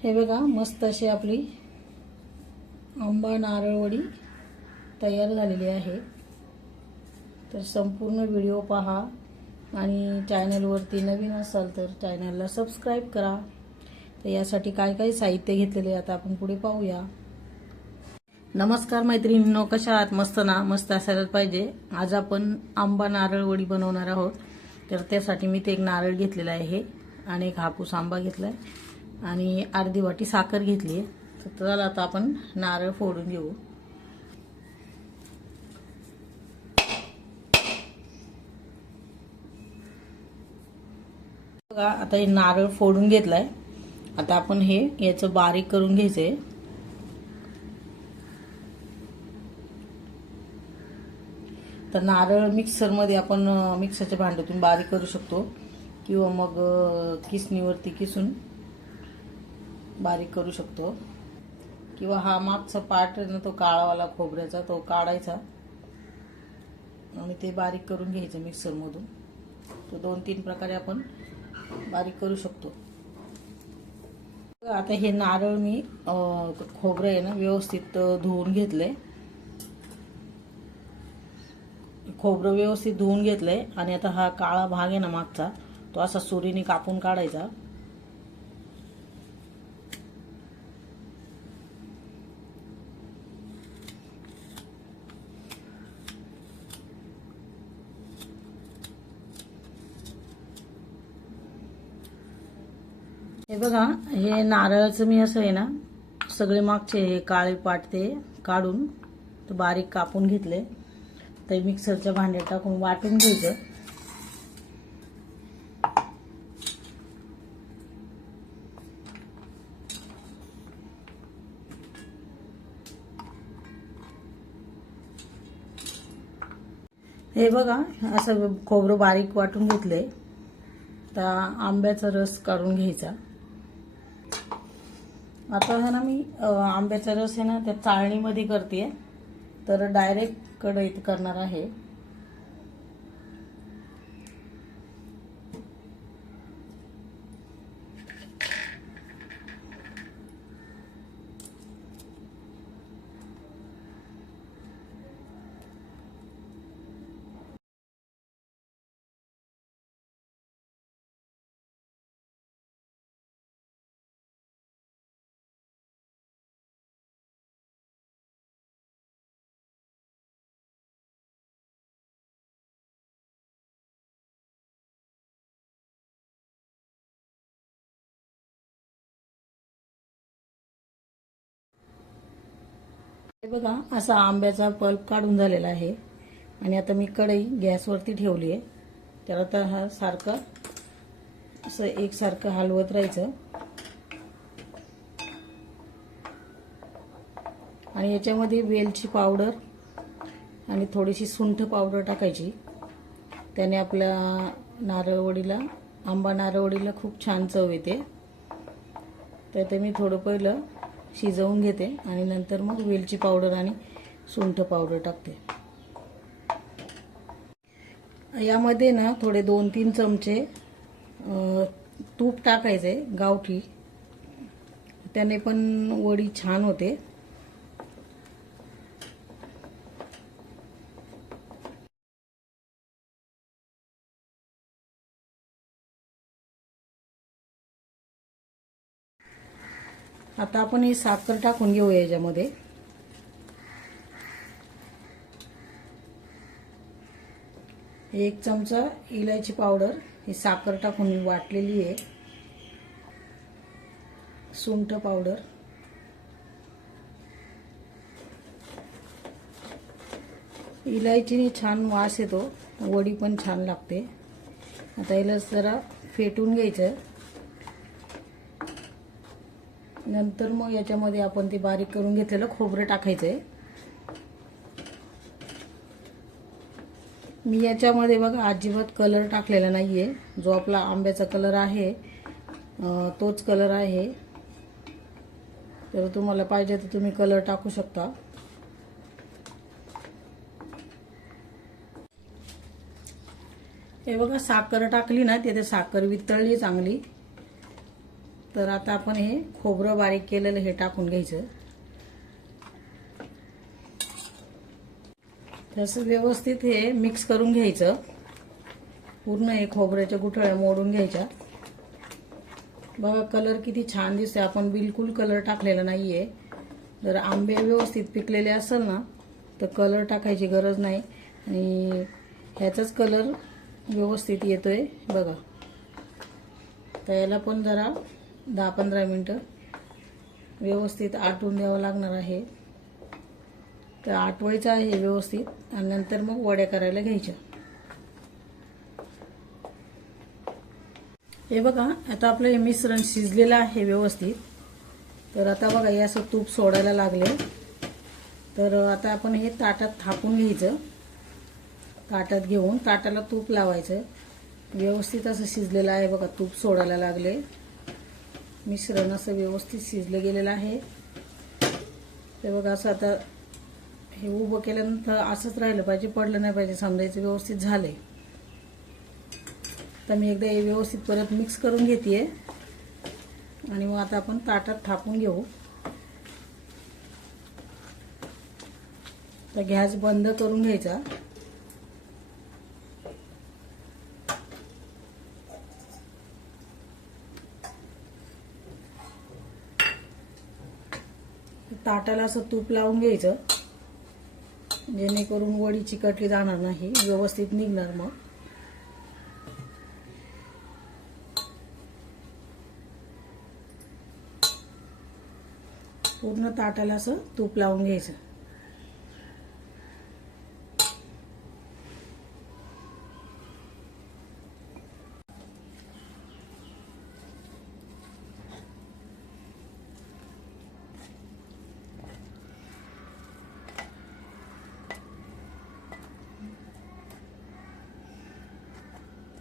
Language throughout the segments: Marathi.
हे बघा, मस्त अशी आपली आंबा नारळ वडी तयार झालेली आहे। तर संपूर्ण व्हिडिओ पहा आणि चॅनलवरती नवीन असाल तर चॅनलला सबस्क्राइब करा। तर यासाठी काय काय साहित्य घेतलेले आता आपण पुढे पाहूया। नमस्कार मैत्रिणींनो, कशा आहात? मस्त ना? मस्त असायलाच पाहिजे। आज आपण आंबा नारळ वडी बनवणार आहोत। तर त्यासाठी मी एक नारळ घेतलेला आहे आणि एक हापूस आंबा घेतलाय आणि अर्धी वाटी साखर घेतली आहे। तर चला आता आपण नारळ फोडून घेऊ। बघा, आता हे नारळ फोडून घेतलाय। आता आपण हे याचं बारीक करून घ्यायचंय। तर नारळ मिक्सरमध्ये आपण मिक्सरच्या भांड्यातून बारीक करू शकतो किंवा मग किसणीवरती किसून बारीक करू शकतो, किंवा हा मागचा पार्ट ना तो काळावाला खोबऱ्याचा तो काढायचा आणि ते बारीक करून घ्यायचं मिक्सरमधून। तो 2-3 प्रकारे आपण बारीक करू शकतो। आता हे नारळ मी खोबरं आहे ना व्यवस्थित धुवून घेतलंय। खोबरं व्यवस्थित धुवून घेतलंय आणि आता हा काळा भाग आहे ना मागचा, तो असा सुरीने कापून काढायचा। हे बघा, हे नारळाचं मी असं आहे ना सगळे मागचे हे काळे पाट ते काढून तो बारीक कापून घेतले। ते मिक्सरच्या भांड्यात टाकून वाटून घ्यायचं। हे बघा, असं खोबरं बारीक वाटून घेतलंय। तर आंब्याचा रस काढून घ्यायचा। आता है ना मी आंब्याचा रस आहे ना त्या चाळणीमध्ये करते, तर डायरेक्ट कढईत करणार आहे। हे बघा, असा आंब्याचा पल्प काढून झालेला आहे आणि आता मी कढई गॅसवरती ठेवली आहे। त्याला तर हा सारखं असं एकसारखं हलवत राहायचं आणि याच्यामध्ये वेलची पावडर आणि थोडीशी सुंठ पावडर टाकायची। त्याने आपल्या नारळवडीला आंबा नारळवडीला खूप छान चव येते। तर ते मी थोडं पहिलं शिजवून घेते आणि नंतर मग वेलची पावडर आणि सुंठ पावडर टाकते। यामध्ये ना थोडे 2-3 चमचे तूप टाकायचे गावठी, त्याने पण वडी छान होते। आता आपण ही साखर टाकून घेऊया याच्यामध्ये। एक चमचा इलायची पावडर ही साखर टाकून वाटलेली आहे। सुंठ पावडर, इलायचीने छान वास येतो, वडी पण छान लागते। आता याला जरा फेटून घ्यायचं। नंतर मग याच्यामध्ये आपण ते बारीक करून घेतलेलं खोबरं टाकायचंय। मी याच्यामध्ये बघा अजिबात कलर टाकलेला नाहीये, जो आपला आंब्याचा कलर आहे तोच कलर आहे। तर तुम्हाला पाहिजे तर तुम्ही कलर टाकू शकता। हे बघा, साखर टाकली ना, तिथे साखर वितळली चांगली तर आता आपण हे खोबरं बारीक केलेलं हे टाकून घ्यायचं. तसं व्यवस्थित हे मिक्स करून घ्यायचं. पूर्ण हे खोबऱ्याच्या गुठळ्या मोडून घ्यायच्या. बघा कलर किती छान दिसतोय. आपण बिलकुल कलर टाकलेला नाहीये. जर आंबे व्यवस्थित पिकलेले असेल ना तर कलर टाकायची गरज नाही आणि ह्याचाच कलर व्यवस्थित येतोय बघा. तर याला पण जरा 10-15 मिनिटं व्यवस्थित आटवून द्यावं लागणार आहे. तर आटवायचं आहे व्यवस्थित आणि नंतर मग वड्या करायला घ्यायच्या. हे बघा आता आपलं हे मिश्रण शिजलेलं आहे व्यवस्थित. तर आता बघा हे असं तूप सोडायला लागले. तर आता आपण हे ताटात थापून घ्यायचं. ताटात घेऊन ताटाला तूप लावायचं. व्यवस्थित असं शिजलेलं आहे बघा. तूप सोडायला लागले. मिश्रण असं व्यवस्थित शिजलं गेलेलं आहे. ते बघा असं आता हे उभं केल्यानंतर असंच राहिलं पाहिजे, पडलं नाही पाहिजे, समजायचं व्यवस्थित झालंय. तर मी एकदा हे व्यवस्थित परत मिक्स करून घेते आणि मग आता आपण ताटात थापून घेऊ. तर गॅस बंद करून घ्यायचा. ताटाला असं तूप लावून घ्यायचं जेणेकरून वडी चिकटली जाणार नाही, व्यवस्थित निघणार. मग पूर्ण ताटाला असं तूप लावून घ्यायचं.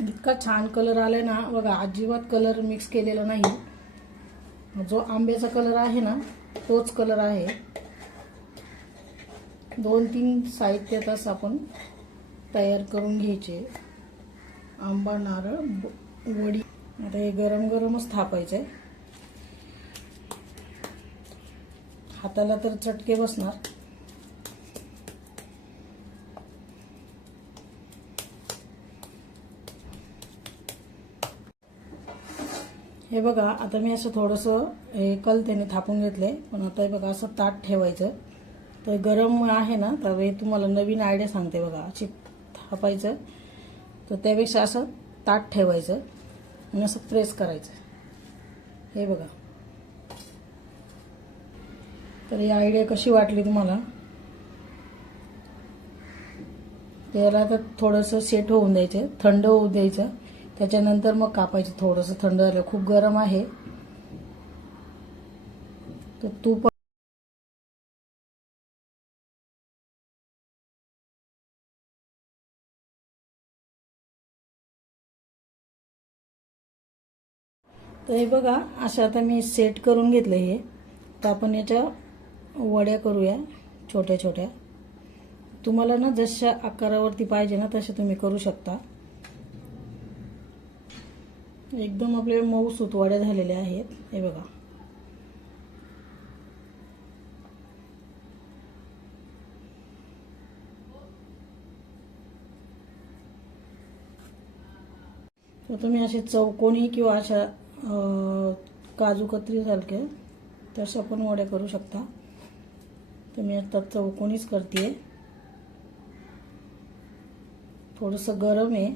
इतका छान कलर आलाय ना बघा. अजिबात कलर मिक्स केलेला नाही. जो आंब्याचा कलर आहे ना तोच कलर आहे. 2-3 साहित्यातच आपण तयार करून घ्यायचे आंबा नारळ वडी. आता हे गरम गरमच थापायचंय. हाताला तर चटके बसणार. हे बघा आता मी असं थोडंसं हे कलतेने थापून घेतलंय. पण आता हे बघा असं ताट ठेवायचं. तर गरम आहे ना तर हे तुम्हाला नवीन आयडिया सांगते बघा. अशी थापायचं तर त्यापेक्षा असं ताट ठेवायचं आणि असं प्रेस करायचं. हे बघा. तर ही आयडिया कशी वाटली तुम्हाला? त्याला तर थोडंसं सेट होऊन द्यायचं, थंड होऊ द्यायचं. त्याच्यानंतर मग कापायचं. थोडंसं थंड झालं. खूप गरम आहे तर तूप तर हे बघा असं आता मी सेट करून घेतलं हे. तर आपण याच्या वड्या करूया छोट्या छोट्या. तुम्हाला ना जशा आकारावरती पाहिजे ना तसे तुम्ही करू शकता. एकदम आपल्या मऊसूत वड्या झालेल्या आहेत. हे बघा. तर तुम्ही असे चौकोनी किंवा अशा काजू कतरी सारख्या तशा पण वड्या करू शकता. तर मी आता चौकोनीच करते. थोडंसं गरम आहे.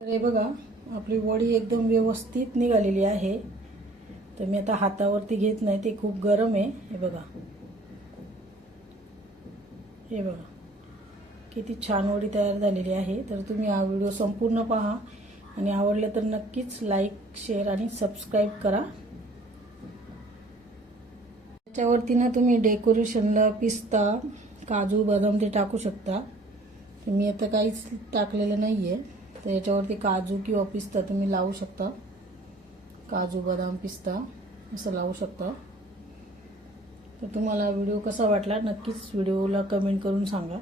तर हे बघा आपली वडी एकदम व्यवस्थित निघालेली आहे. तर मी आता हातावरती घेत नाही, ते खूप गरम आहे. हे बघा. हे बघा किती छान वडी तयार झालेली आहे. तर तुम्ही हा व्हिडिओ संपूर्ण पहा आणि आवडलं तर नक्कीच लाईक, शेअर आणि सबस्क्राईब करा. त्याच्यावरती ना तुम्ही डेकोरेशनला पिस्ता काजू बदाम ते टाकू शकता. तर मी आता काहीच टाकलेलं नाही आहे. तर याच्यावरती काजू किंवा पिस्ता तुम्ही लावू शकता. काजू बदाम पिस्ता असं लावू शकता. तर तुम्हाला व्हिडिओ कसा वाटला नक्कीच व्हिडिओला कमेंट करून सांगा.